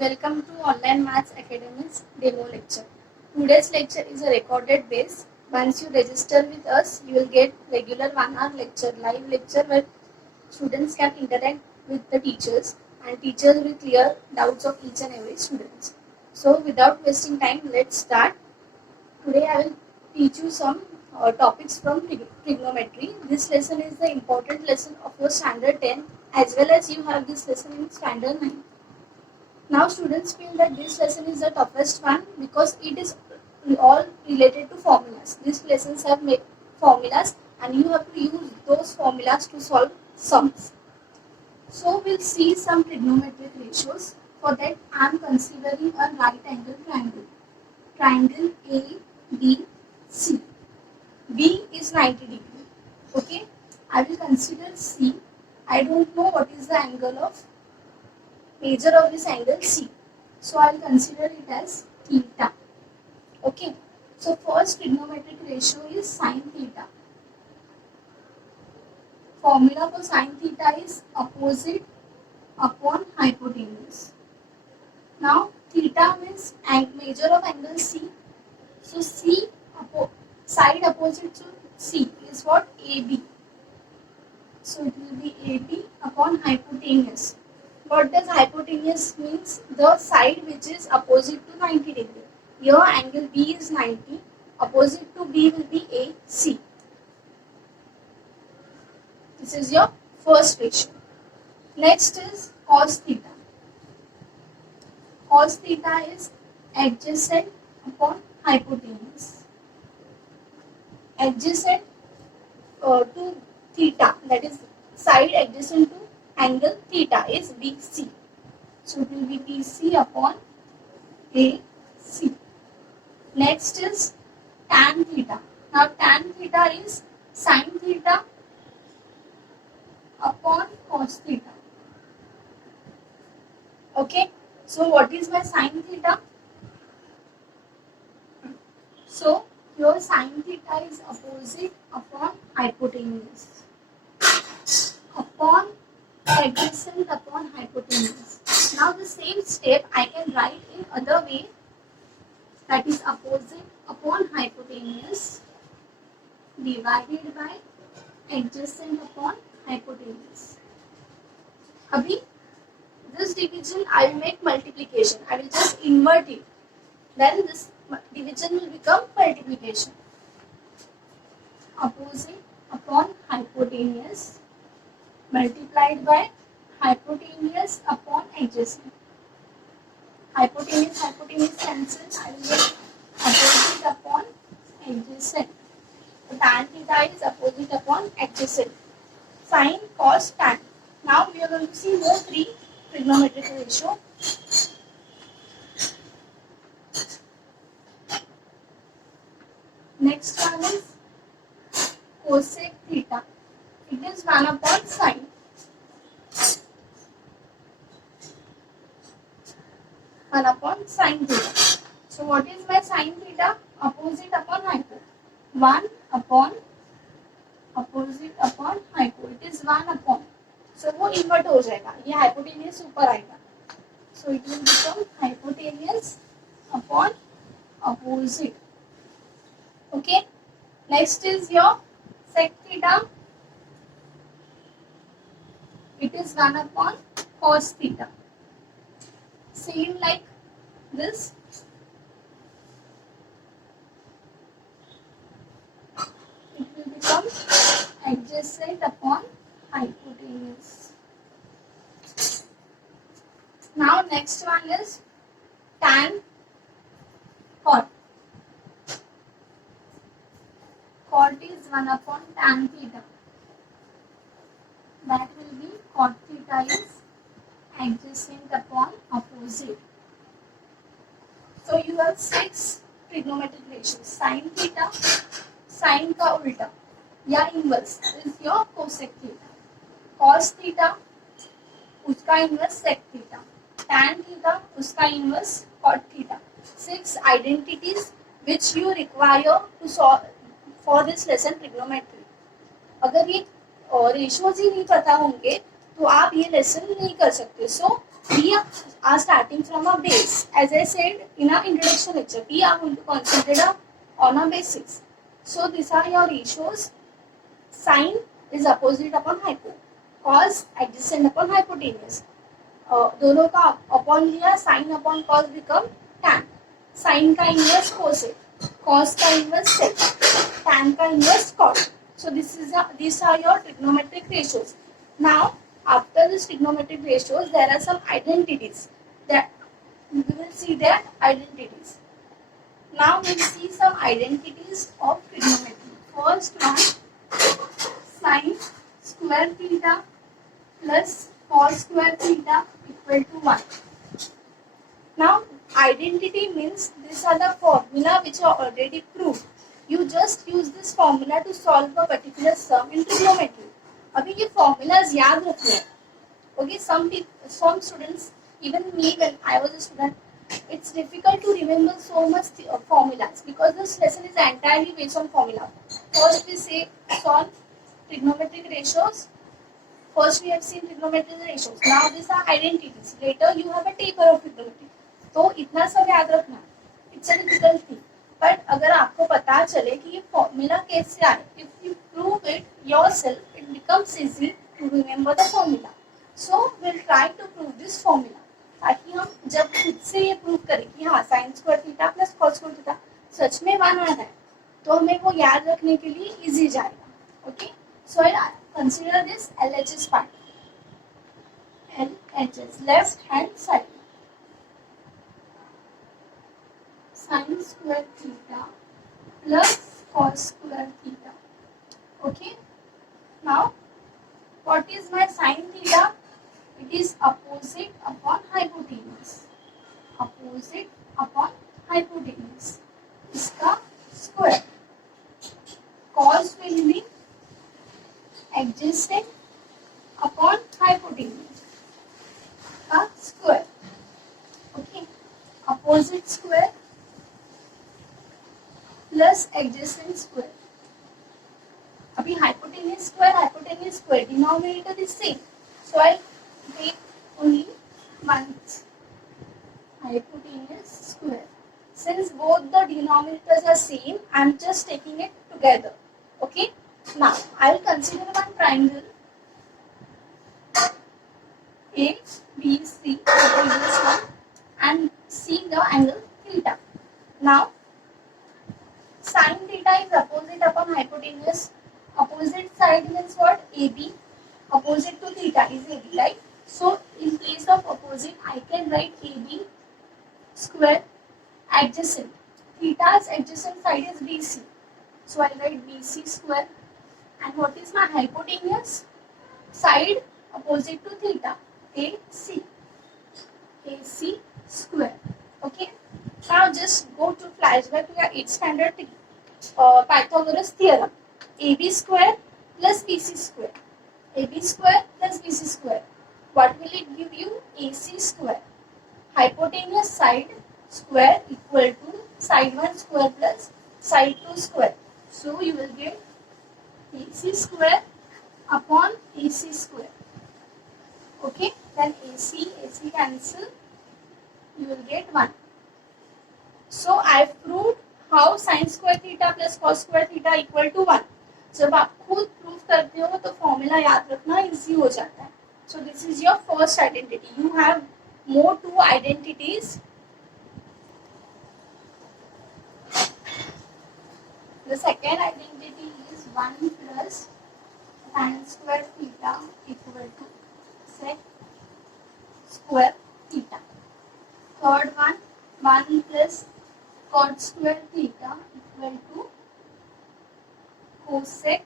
Welcome to Online Maths Academy's demo lecture. Today's lecture is a recorded base. Once you register with us, you will get regular 1 hour lecture, live lecture where students can interact with the teachers and teachers will clear doubts of each and every student. So without wasting time, let's start. Today I will teach you some topics from trigonometry. This lesson is the important lesson of your standard 10 as well as you have this lesson in standard 9. Now students feel that this lesson is the toughest one because it is all related to formulas. These lessons have formulas and you have to use those formulas to solve sums. So we'll see some trigonometric ratios. For that I am considering a right angle triangle. Triangle ABC. B is 90 degree. Okay. I will consider C. I don't know what is the angle of measure of this angle C. So I will consider it as theta. Okay. So first trigonometric ratio is sin theta. Formula for sin theta is opposite upon hypotenuse. Now theta means measure of angle C. So C side opposite to C is what? AB. So it will be AB upon hypotenuse. What does hypotenuse means? The side which is opposite to 90 degree. Here angle B is 90. Opposite to B will be AC. This is your first ratio. Next is cos theta. Cos theta is adjacent upon hypotenuse. Adjacent to theta, that is side adjacent to angle theta is BC. So it will be BC upon AC. Next is tan theta. Now tan theta is sin theta upon cos theta. Okay. So what is my sin theta? So your sin theta is opposite upon hypotenuse. Upon adjacent upon hypotenuse. Now the same step I can write in other way, that is opposite upon hypotenuse divided by adjacent upon hypotenuse. Abhi this division I will make multiplication. I will just invert it. Then this division will become multiplication. Opposite upon hypotenuse multiplied by hypotenuse upon adjacent. Hypotenuse cancels. I will get opposite upon adjacent. So tan theta is opposite upon adjacent. Sin, cos, tan. Now we are going to see more three trigonometric ratio. Next one is cosec theta. It is 1 upon sin. 1 upon sin theta. So what is my sin theta? Opposite upon hypo. 1 upon opposite upon hypo. It is 1 upon. So वो invert हो जाएगा. ये hypotenuse ऊपर आएगा. So it will become hypotenuse upon opposite. Okay. Next is your sec theta. It is 1 upon cos theta. Same like this. It will become adjacent upon hypotenuse. Now next one is tan cot. Cot is 1 upon tan theta. That will be cot theta is adjacent upon opposite. So you have 6 trigonometric ratios. Sin theta, sin का उल्टा या inverse is your cosec theta. Cos theta, उसका inverse sec theta. Tan theta, उसका inverse cot theta. 6 identities which you require to solve for this lesson trigonometry. अगर ये ratios ही नहीं पता होंगे तो आप ये लेसन नहीं कर सकते. सो We are starting from a base. As I said in our introduction lecture, we are going to concentrate on a basics. So these are your ratios. Sine is opposite upon hypo. Cos adjacent upon hypotenuse. दोनों का upon लिया, sine upon cos become tan. Sine का inverse cosec, cos का inverse sec, tan का inverse cot. So these are your trigonometric ratios. Now after this trigonometric ratios, there are some identities that we will see their identities. Now we will see some identities of trigonometry. First one, sin square theta plus cos square theta equal to 1. Now identity means these are the formula which are already proved. You just use this formula to solve a particular sum in trigonometry. अभी ये formulas याद रखने हैं. Okay, some students, even me when I was a student, it's difficult to remember so much formulas because this lesson is entirely based on formula. First we say solve trigonometric ratios. First we have seen trigonometric ratios. Now these are identities. Later you have a table of trigonometry. तो इतना सब याद रखना. It's a difficult thing. But अगर आपको पता चले कि ये formula कैसे आए, if you prove it yourself, it becomes easy to remember the formula. So we'll try to prove this formula. ताकि हम जब खुद से ये प्रूव करें कि हाँ sine square theta plus cos square theta सच में 1 आ रहा है, तो हमें वो याद रखने के लिए इजी जाएगा. Okay, so I consider this LHS part. LHS left hand side, sign square theta plus cos square theta. Okay, now what is my sin theta? It is opposite upon hypotenuse. Opposite upon hypotenuse. इसका square. Cos will be adjacent upon hypotenuse. का square. Okay. Opposite square plus adjacent square. अभी hypotenuse square denominator is same, so I'll take only one hypotenuse square. Since both the denominators are same, I'm just taking it together. Okay, now I'll consider one triangle ABC, the previous one, and see the angle theta. Now sin theta is opposite upon hypotenuse. Opposite side means what? AB. Opposite to theta is AB, right? So in place of opposite, I can write AB square. Adjacent. Theta's adjacent side is BC. So I write BC square. And what is my hypotenuse? Side opposite to theta. AC. AC square. Okay. Now just go to flashback to your 8th standard Pythagoras theorem. AB square plus BC square. AB square plus BC square. What will it give you? AC square. Hypotenuse side square equal to side 1 square plus side 2 square. So you will get AC square upon AC square. Okay, then AC cancel. You will get 1. So I have proved how sin square theta plus cos square theta equal to 1. जब आप खुद prove करते हो तो formula याद रखना easy हो जाता है. So this is your first identity. You have more 2 identities. The second identity is 1 plus sin square theta equal to sec square theta. Third one, 1 plus cot square theta equal to cosec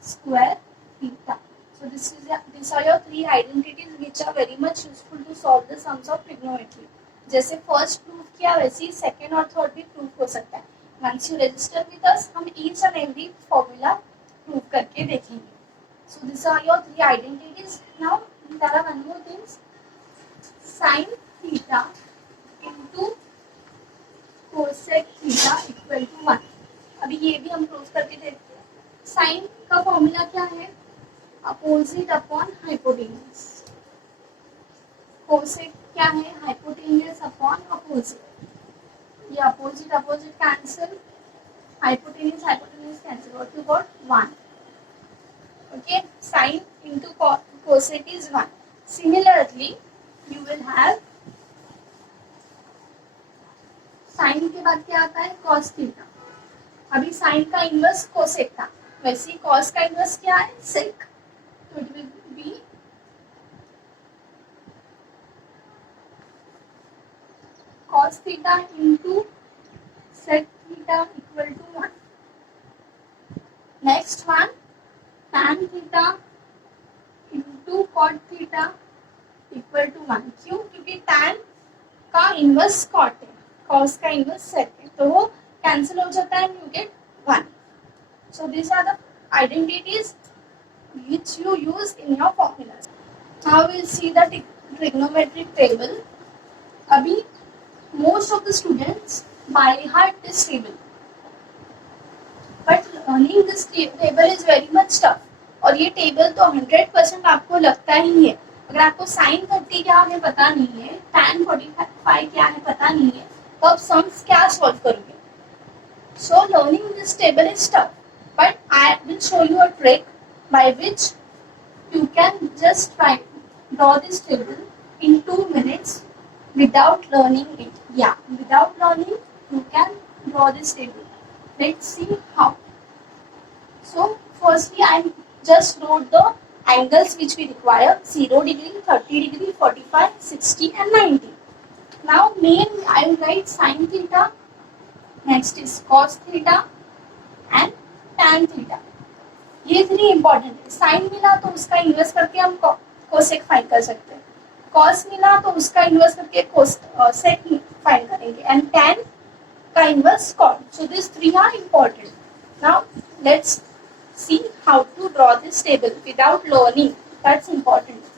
square theta. So these are your 3 identities which are very much useful to solve the sums of trigonometry. जैसे first prove किया वैसे ही second और third भी prove हो सकता है. Once you register with us, हम each and every formula prove करके देखेंगे. So these are your 3 identities. Now there are one more things. Sin theta into cosec theta equal to 1. अभी ये भी हम प्रूव करके देखते हैं. साइन का फॉर्मूला क्या है? Opposite upon hypotenuse. कोसेक क्या है, हाइपोटेन्यूज अपॉन अपोजिट, ये opposite opposite cancel, hypotenuse hypotenuse cancel, what you got 1. Okay, sine into cosec is 1. Similarly you will have sine के बाद क्या आता है, cos थीटा. अभी sine का इनवर्स cosec था, वैसे ही cos का इनवर्स क्या है, sec. तो it will be cos theta into sec theta equal to 1. Next one, tan theta into cot theta equal to 1. क्यों? क्योंकि tan का इनवर्स cot है, cos का इनवर्स sec है, तो वो कैंसिल हो जाता है, you get 1. So these are the identities which you use in your formulas. Now we'll see the trigonometric table. अभी most of the students by heart this table, but learning this table is very much tough. और ये table तो 100% आपको लगता ही है. अगर आपको sin 30 क्या है पता नहीं है, tan 45 क्या है पता नहीं है, तो आप सम्स क्या सॉल्व करोगे? So learning this table is tough, but I will show you a trick by which you can just draw this table in 2 minutes without learning it. Yeah, without learning you can draw this table. Let's see how. So firstly I just wrote the angles which we require: 0 degree, 30 degree, 45, 60 and 90. Now main I will write sin theta, next is cos theta and tan theta. ये 3 important है. Sign मिला तो उसका inverse करके हम cosec find कर सकते हैं, कॉस मिला तो उसका इन्वर्स करके सेक फाइंड करेंगे, एंड tan का inverse cot. So this 3 are important. Now let's see how to draw this table without learning. That's important.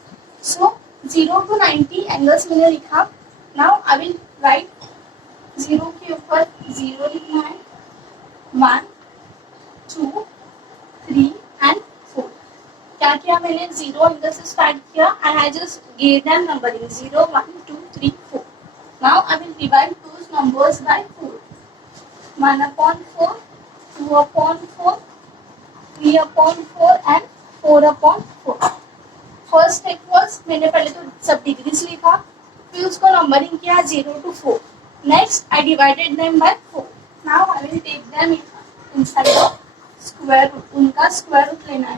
So 0 to 90 angles मैंने लिखा. Now I will write 0 के ऊपर 0 लिखना है, 1, 2, 3 and 4. क्या किया मैंने, 0 एंगल से स्टार्ट किया and I just gave them numbering 0, 1, 2, 3, 4. Now I will divide those numbers by 4. 1/4, 2/4, 3/4 and 4/4. First step was, मैंने पहले तो सब डिग्रीज लिखा, फिर उसको नंबरिंग किया 0 to 4. Next I divided them by 4. Now I will take them inside the square root. उनका square root लेना है.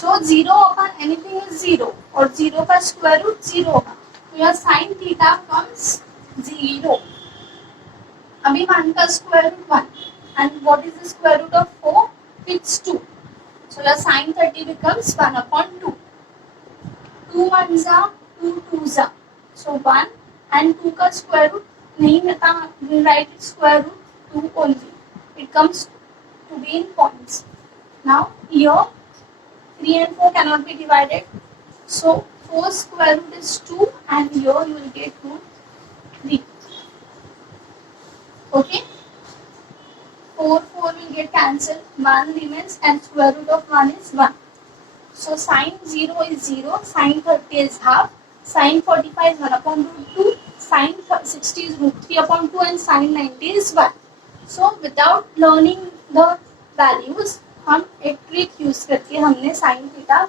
सो 0/anything is 0 और 0 का स्क्वायर रूट 0 होगा, तो यह sin थीटा कम्स 0. अभी 1 का square root 1 and what is the square root of 4? It's 2. So your sin 30 becomes 1/2. 2 1s are 2 2s are. So 1 and 2 का square root नहीं पता, we write it square root 2 only. It comes to be in points. Now here 3 and 4 cannot be divided. So 4 square root is 2 and here you will get root 3. Okay. 4 will get cancelled, 1 remains and square root of 1 is 1. So sin 0 is 0, sin 30 is half, sin 45 is 1/2, sin 60 is root 3/2 and sin 90 is 1. So without learning the values, हम एक trick use करके हमने sin theta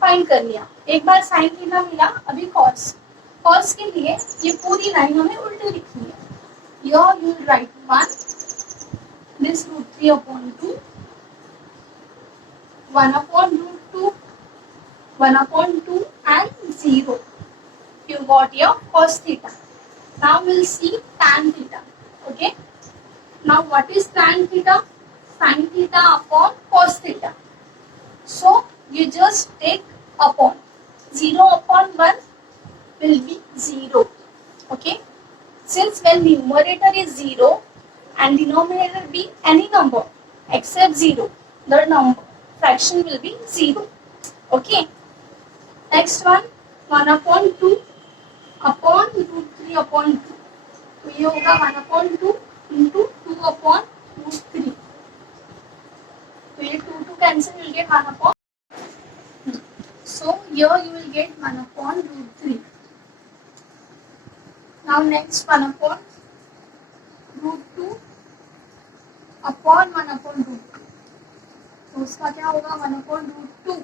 find कर लिया. एक बार sin theta मिला, अभी cos के लिए ये पूरी लाइन हमें उल्टी लिखनी है. Here you will write 1, this root 3/2, 1/2, 1/2 and 0. You got your cos theta. Now we'll see tan theta. Okay. Now what is tan theta? Sin theta upon cos theta. So you just take upon. 0/1 will be 0. Okay. Since when numerator is 0 and denominator be any number except 0, the number fraction will be 0. Okay. Next one, 1/2 upon root 3/2. तो ये होगा 1/2 into 2/3. तो ये 2 cancel will get 1/. here you will get 1 upon root 3. Now next 1 upon root 2 upon 1 upon root 2. तो उसका क्या होगा 1 upon root 2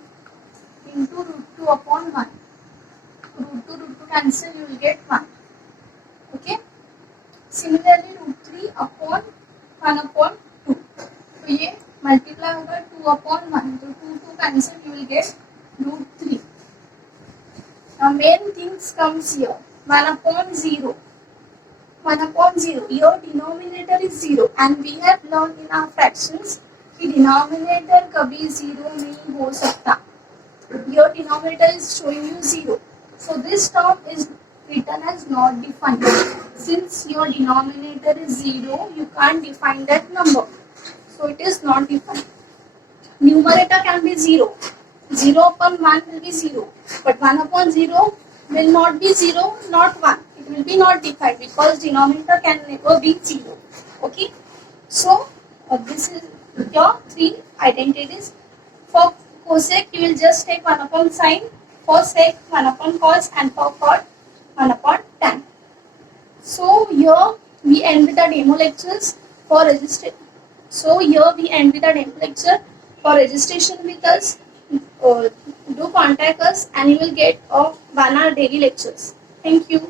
into root 2 upon 1. Root 2 cancel, you will get 1. Okay. Similarly root 3 upon 1 upon 2. तो ये multiply होगा 2 upon 1. तो 2 cancel, you will get root 3. Now main things comes here. 1 upon 0. 1 upon 0. Your denominator is 0 and we have learned in our fractions कि denominator कभी 0 नहीं हो सकता. Your denominator is showing you 0. So this term is written as not defined. Since your denominator is 0, you can't define that number. So it is not defined. Numerator can be 0. 0 upon 1 will be 0. But 1 upon 0 will not be 0, not 1. It will be not defined because denominator can never be 0. Okay. So this is your 3 identities. For cosec you will just take 1 upon sine, for sec 1 upon cos, and for cot 1 upon tan. So here we end with the demo lectures for registration. So here we end with the demo lecture. For registration with us, do contact us and you will get 1 hour daily lectures. Thank you.